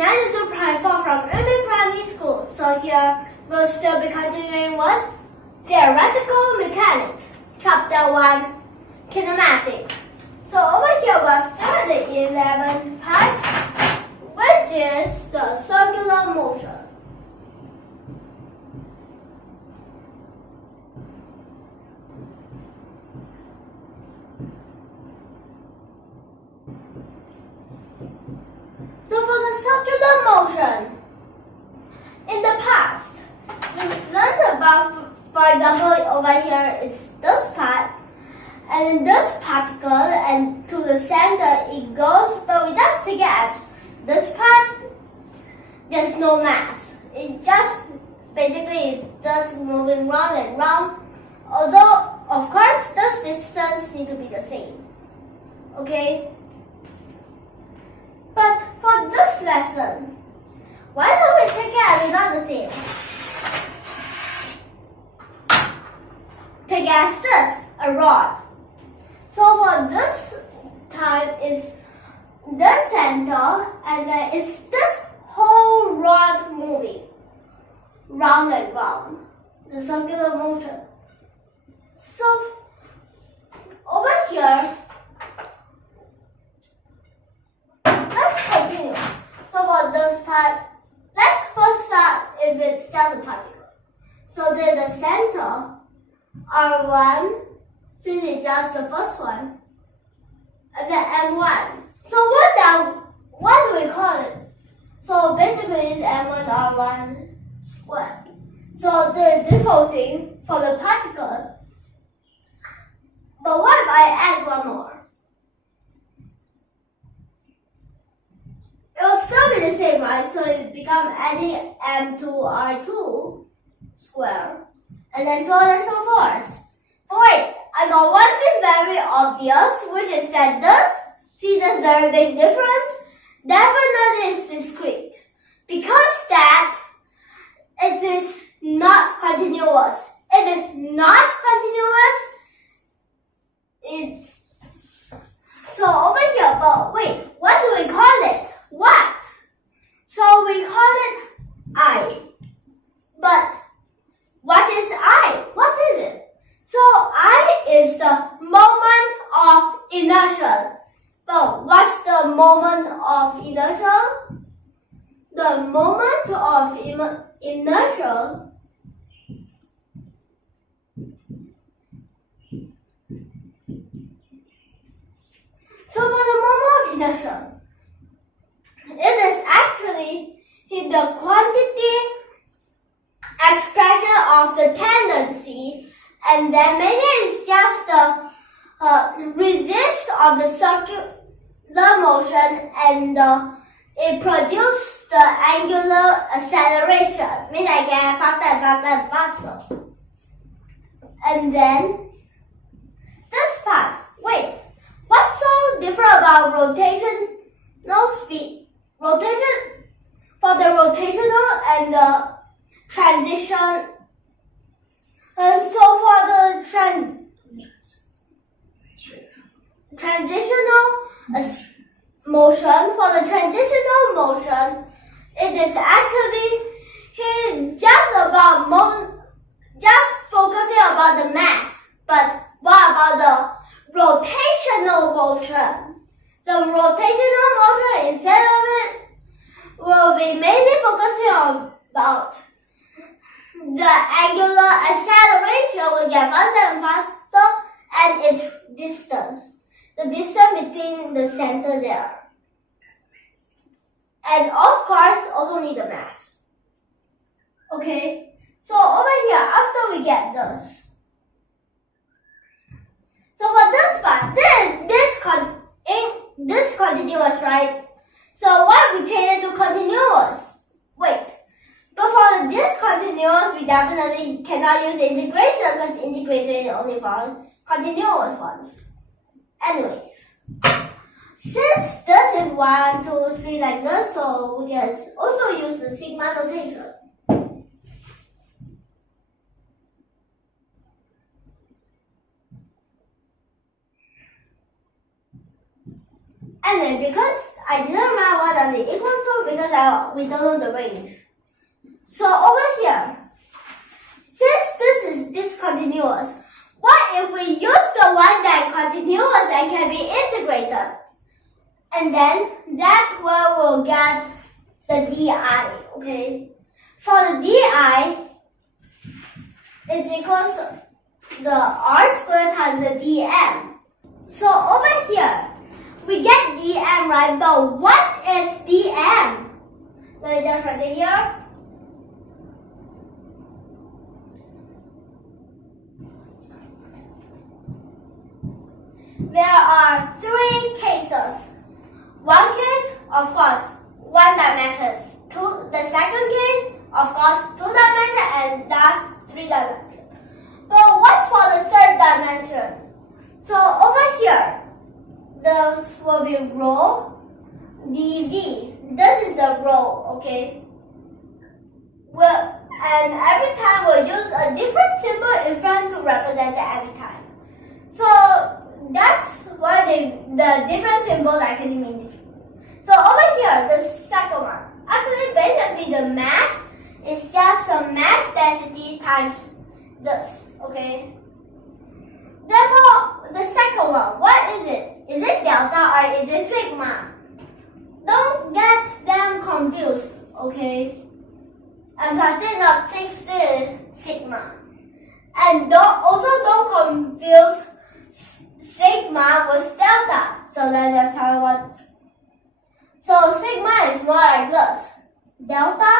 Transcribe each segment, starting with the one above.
19.4 from YUMIN Primary School. So here we'll still be continuing with Theoretical Mechanics, Chapter 1, Kinematics. So over here we're still in the 11th part, which is the circular motion. So for the circular motion, in the past, we've learned about, for example, over here it's this part, and in this particle, and to the center it goes, but we just forget this part, there's no mass. It just basically is just moving round and round, although, of course, this distance needs to be the same. Okay? But for this lesson, why don't we take it as another thing? Take it as this, a rod. So for this time is the center, and then it's this whole rod moving round and round, the circular motion. So over here, let's continue. So for this part, let's first start if it's just a particle. So there's the center, R1, since it's just the first one, and then M1. So what do we call it? So basically it's M1 R1 squared. So there's this whole thing for the particle. But what if I add one more? It will still be the same, right? So it becomes adding M2 R2 square, and then so on and so forth. But wait, I got one thing very obvious, which is that see this very big difference? Definitely is discrete, because that it is not continuous. It is not continuous. It's so over here, but wait, what do we call it? What? So we call it I. But what is I? What is it? So I is the moment of inertia. But what's the moment of inertia? The moment of inertia so for the moment of inertia, it is actually the quantity expression of the tendency, and then maybe it's just the resist of the circular motion, and it produces the angular acceleration, means I get faster and faster. And then this part, wait, what's so different about rotation? No speed. Rotation, for the rotational and the transition, and so for the transitional motion, for the transitional motion, it is actually just focusing about the mass. But what about the rotational motion? The rotational motion, instead of it, will be mainly focusing on about the angular acceleration will get faster and faster, and its distance. The distance between the center there. And of course, also need the mass. Okay? So over here, after we get this. So for this part, this continuous, right? So what if we change it to continuous? Wait. But for the discontinuous, we definitely cannot use integration, because integration is only for continuous ones. Anyways, since this is 1, 2, 3 like this, so we can also use the sigma notation. Anyway, because I didn't write what does it equals to because we don't know the range. So over here, since this is discontinuous, what if we use the one that continuous and can be integrated? And then that's where we'll get the DI, okay? For the DI, it's equals the R squared times the DM. So over here, we get DM, right? But what is DM? Let me just write it here. There are three cases. One case, of course, one dimension. The second case, of course, 2 dimensions, and that's 3 dimensions. But what's for the third dimension? So over here, this will be rho dv. This is the rho, okay? And every time we'll use a different symbol in front to represent it every time. So that's why the different symbols actually mean different. So over here, the second one. Actually, basically the mass is just the mass density times this, okay? Therefore, the second one, what is it? Is it delta or is it sigma? Don't get them confused, okay? I'm talking of 6 is sigma. And don't confuse sigma with delta. So then that's how it works. So sigma is more like this. Delta,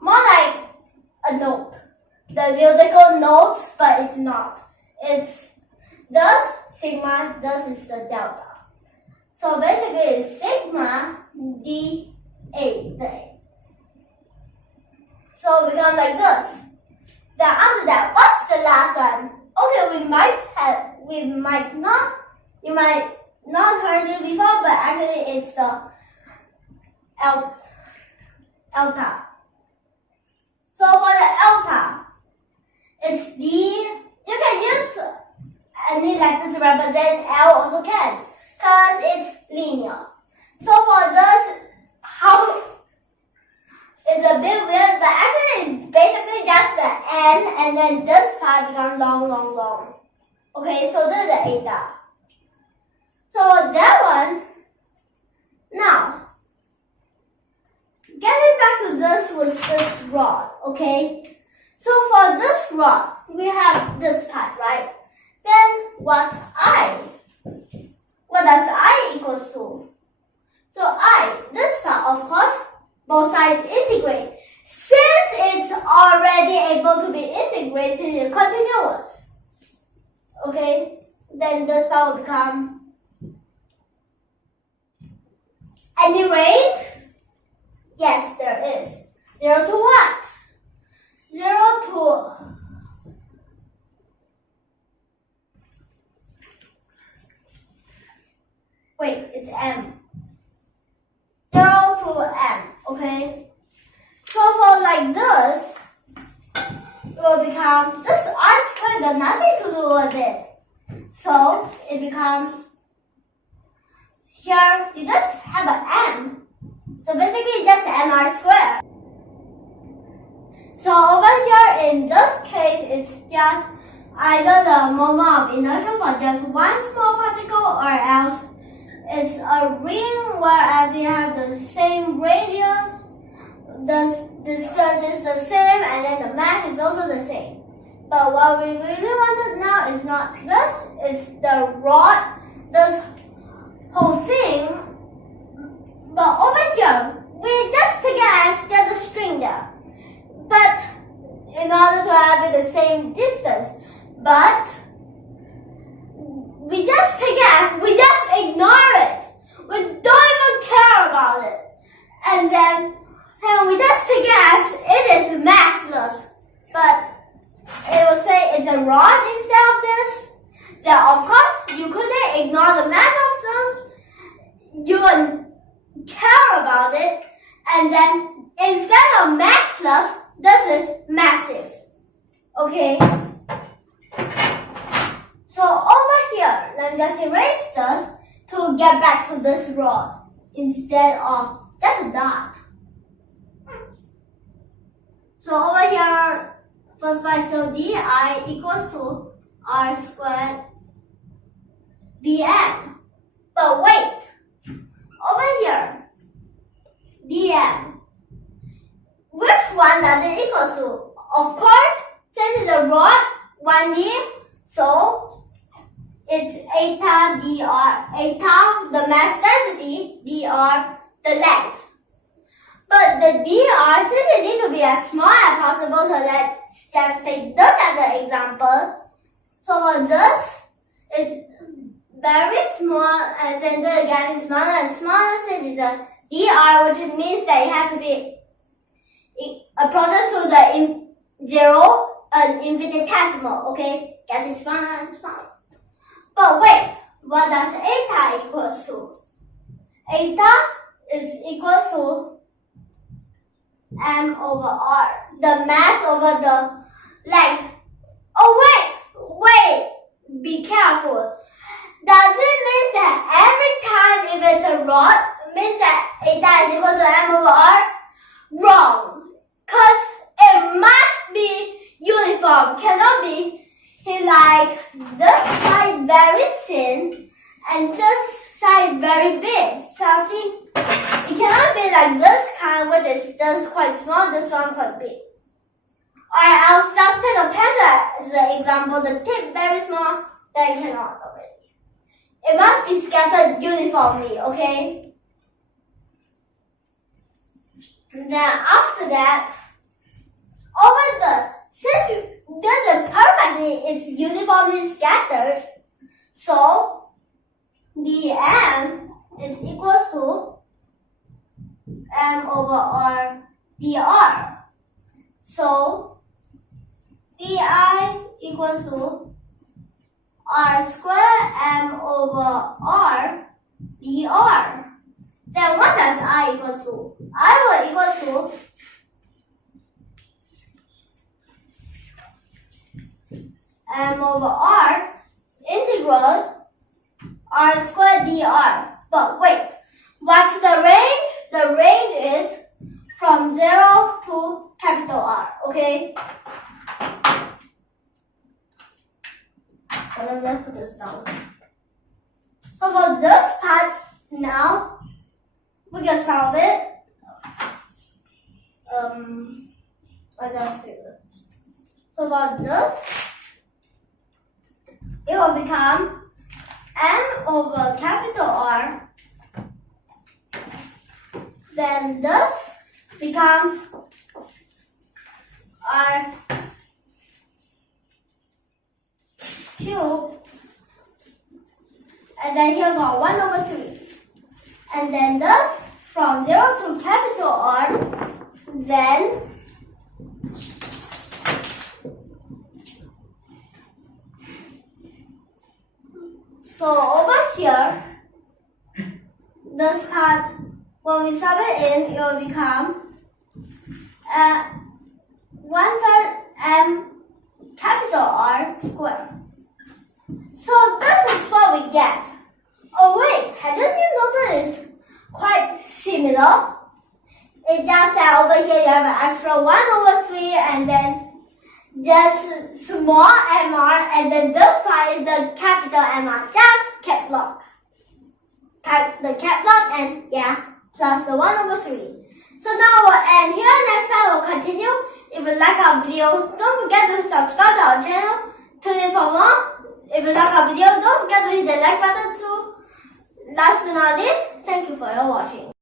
more like a note. The musical notes, but it's not. It's this sigma, this is the delta. So basically it's sigma d a, the a. So it becomes like this. Then after that, what's the last one? Okay, you might not heard it before, but actually it's the alta. So for the alta, it's you can use any letter to represent L also can, because it's linear. So for this, it's a bit weird, but actually it's basically just the N, and then this part becomes long. Okay, so this is the eta. So that one, now, getting back to this with this rod, okay? So for this rod, we have this part, right? Then what's I? What does I equals to? So I, this part, of course, both sides integrate. Since it's already able to be integrated in continuous, okay? Then this part will become any range? Yes, there is. 0 to what? 0 to wait, it's M. 0 to M, okay? So for like this, it will become, this R squared got nothing to do with it. So it becomes, here you just have an M. So basically just mr squared. So over here in this case, it's just either the moment of inertia for just one small particle, or else it's a ring whereas you have the same radius, the distance is the same, and then the mass is also the same. But what we really wanted now is not this, it's the rod, this whole thing. But over here, we just take it as there's a string there. But in order to have it the same distance, but we just take it as, we just ignore it. We don't even care about it. And then we just take it as it is massless. But it will say it's a rod instead of this. Then of course, you couldn't ignore the mass of this. You would care about it. And then instead of massless, this is massive. Okay? So over here, let me just erase this. to get back to this rod instead of just a dot. So over here, first part, so di equals to r squared dm. But wait, over here, dm, which one does it equal to? Of course, since it's a rod, 1d, so it's eta dr, eta the mass density, dr the length. But the dr, since it needs to be as small as possible, so let's just take this as an example. So for this, it's very small, and then this again is smaller and smaller, since it's a dr, which means that it has to be approaches to the zero, an infinitesimal, okay? Getting smaller and smaller. But wait, what does eta equals to? Eta is equal to m over r, the mass over the length. Oh wait, be careful. Does it mean that every time if it's a rod, means that eta is equal to m over r? Wrong, cause it must be uniform, cannot be like this side very thin and this side very big. Something, it cannot be like this kind, which is this quite small, this one quite big. Alright, I'll just take a pencil as an example. The tip very small, then you cannot already. It must be scattered uniformly, okay? And then after that, over this, since this is perfectly, it's uniformly scattered, so dm is equals to m over r dr. So di equals to r squared m over r dr. Then what does I equals to? I will equals to m over r integral r squared dr. But wait, what's the range? The range is from 0 to capital R, okay? So let's put this down. So for this part now, we can solve it. I gotta see it. So for this, it will become m over capital R. Then this becomes R cubed. And then here go 1 over 3. And then this from 0 to capital R, then so over here, this part, when we sub it in, it will become 1/3 m capital R squared. So this is what we get. Oh wait, hadn't you noticed it's quite similar? It's just that over here you have an extra 1 over 3 and then just small mr, and then this part is the capital MR, just cap lock. The cap lock and yeah, plus the 1 over 3. So now we'll end here. Next time we'll continue. If you like our videos, don't forget to subscribe to our channel. Tune in for more. If you like our video, don't forget to hit the like button too. Last but not least, thank you for your watching.